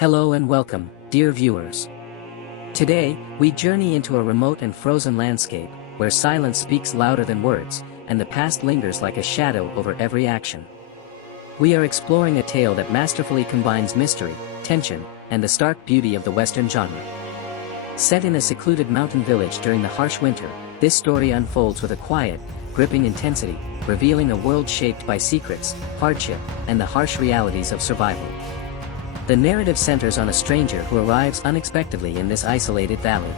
Hello and welcome, dear viewers. Today, we journey into a remote and frozen landscape, where silence speaks louder than words, and the past lingers like a shadow over every action. We are exploring a tale that masterfully combines mystery, tension, and the stark beauty of the Western genre. Set in a secluded mountain village during the harsh winter, this story unfolds with a quiet, gripping intensity, revealing a world shaped by secrets, hardship, and the harsh realities of survival. The narrative centers on a stranger who arrives unexpectedly in this isolated valley.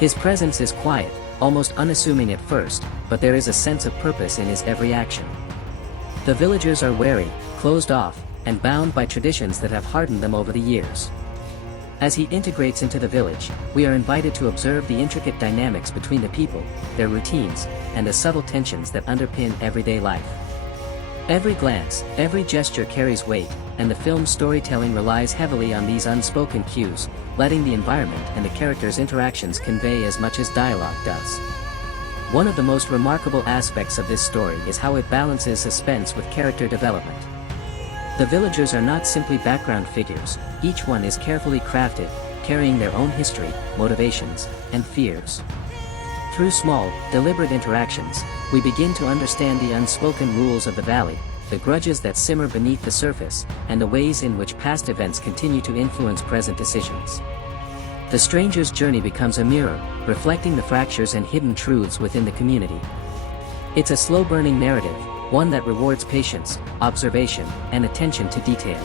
His presence is quiet, almost unassuming at first, but there is a sense of purpose in his every action. The villagers are wary, closed off, and bound by traditions that have hardened them over the years. As he integrates into the village, we are invited to observe the intricate dynamics between the people, their routines, and the subtle tensions that underpin everyday life. Every glance, every gesture carries weight, and the film's storytelling relies heavily on these unspoken cues, letting the environment and the characters' interactions convey as much as dialogue does. One of the most remarkable aspects of this story is how it balances suspense with character development. The villagers are not simply background figures, each one is carefully crafted, carrying their own history, motivations, and fears. Through small, deliberate interactions, we begin to understand the unspoken rules of the valley, the grudges that simmer beneath the surface, and the ways in which past events continue to influence present decisions. The stranger's journey becomes a mirror, reflecting the fractures and hidden truths within the community. It's a slow-burning narrative, one that rewards patience, observation, and attention to detail.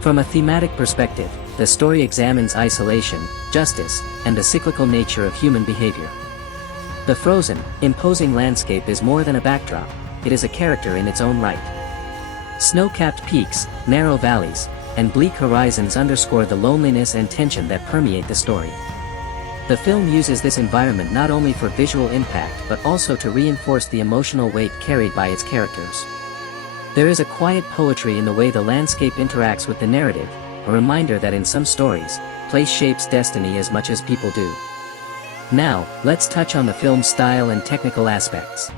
From a thematic perspective, the story examines isolation, justice, and the cyclical nature of human behavior. The frozen, imposing landscape is more than a backdrop, it is a character in its own right. Snow-capped peaks, narrow valleys, and bleak horizons underscore the loneliness and tension that permeate the story. The film uses this environment not only for visual impact but also to reinforce the emotional weight carried by its characters. There is a quiet poetry in the way the landscape interacts with the narrative, a reminder that in some stories, place shapes destiny as much as people do. Now, let's touch on the film's style and technical aspects.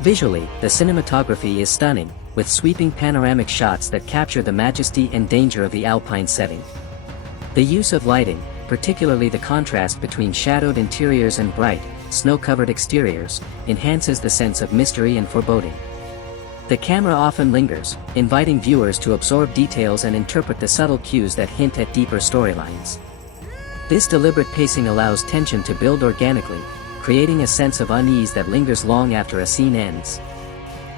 Visually, the cinematography is stunning, with sweeping panoramic shots that capture the majesty and danger of the alpine setting. The use of lighting, particularly the contrast between shadowed interiors and bright, snow-covered exteriors, enhances the sense of mystery and foreboding. The camera often lingers, inviting viewers to absorb details and interpret the subtle cues that hint at deeper storylines. This deliberate pacing allows tension to build organically, creating a sense of unease that lingers long after a scene ends.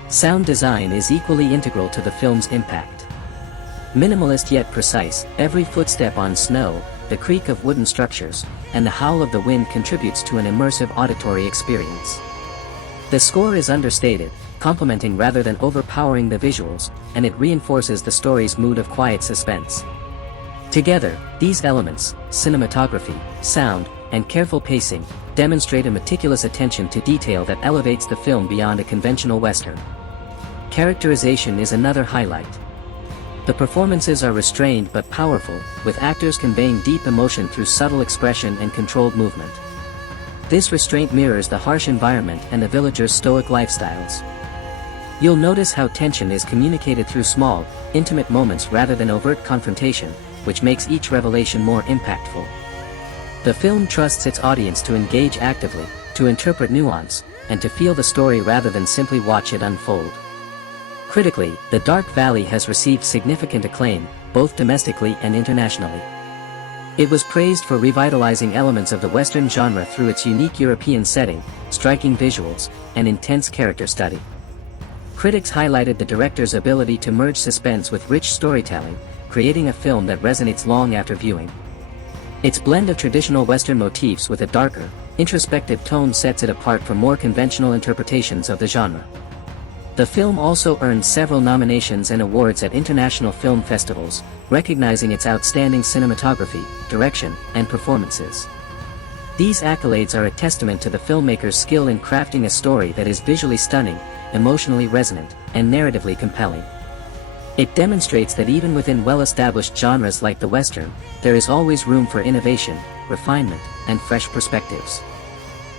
Sound design is equally integral to the film's impact. Minimalist yet precise, every footstep on snow, the creak of wooden structures, and the howl of the wind contributes to an immersive auditory experience. The score is understated, complementing rather than overpowering the visuals, and it reinforces the story's mood of quiet suspense. Together, these elements, cinematography, sound, and careful pacing, demonstrate a meticulous attention to detail that elevates the film beyond a conventional Western. Characterization is another highlight. The performances are restrained but powerful, with actors conveying deep emotion through subtle expression and controlled movement. This restraint mirrors the harsh environment and the villagers' stoic lifestyles. You'll notice how tension is communicated through small, intimate moments rather than overt confrontation, which makes each revelation more impactful. The film trusts its audience to engage actively, to interpret nuance, and to feel the story rather than simply watch it unfold. Critically, The Dark Valley has received significant acclaim, both domestically and internationally. It was praised for revitalizing elements of the Western genre through its unique European setting, striking visuals, and intense character study. Critics highlighted the director's ability to merge suspense with rich storytelling, creating a film that resonates long after viewing. Its blend of traditional Western motifs with a darker, introspective tone sets it apart from more conventional interpretations of the genre. The film also earned several nominations and awards at international film festivals, recognizing its outstanding cinematography, direction, and performances. These accolades are a testament to the filmmaker's skill in crafting a story that is visually stunning, emotionally resonant, and narratively compelling. It demonstrates that even within well-established genres like the Western, there is always room for innovation, refinement, and fresh perspectives.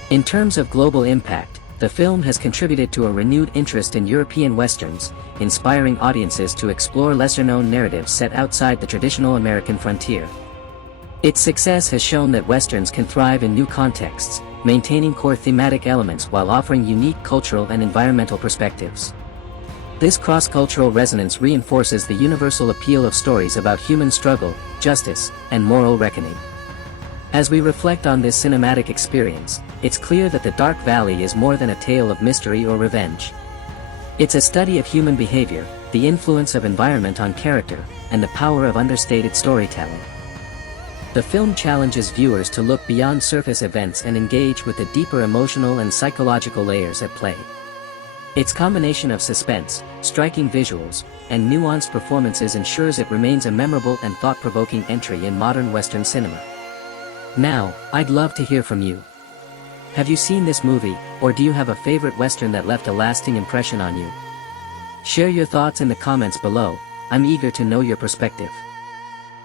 In terms of global impact, The film has contributed to a renewed interest in European westerns, inspiring audiences to explore lesser-known narratives set outside the traditional American frontier. Its success has shown that westerns can thrive in new contexts, maintaining core thematic elements while offering unique cultural and environmental perspectives. This cross-cultural resonance reinforces the universal appeal of stories about human struggle, justice, and moral reckoning. As we reflect on this cinematic experience, it's clear that The Dark Valley is more than a tale of mystery or revenge. It's a study of human behavior, the influence of environment on character, and the power of understated storytelling. The film challenges viewers to look beyond surface events and engage with the deeper emotional and psychological layers at play. Its combination of suspense, striking visuals, and nuanced performances ensures it remains a memorable and thought-provoking entry in modern Western cinema. Now, I'd love to hear from you. Have you seen this movie, or do you have a favorite Western that left a lasting impression on you? Share your thoughts in the comments below. I'm eager to know your perspective.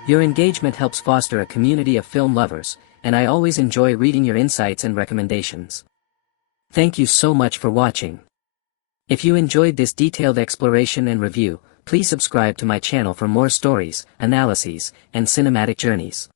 Your engagement helps foster a community of film lovers, and I always enjoy reading your insights and recommendations. Thank you so much for watching. If you enjoyed this detailed exploration and review, please subscribe to my channel for more stories, analyses, and cinematic journeys.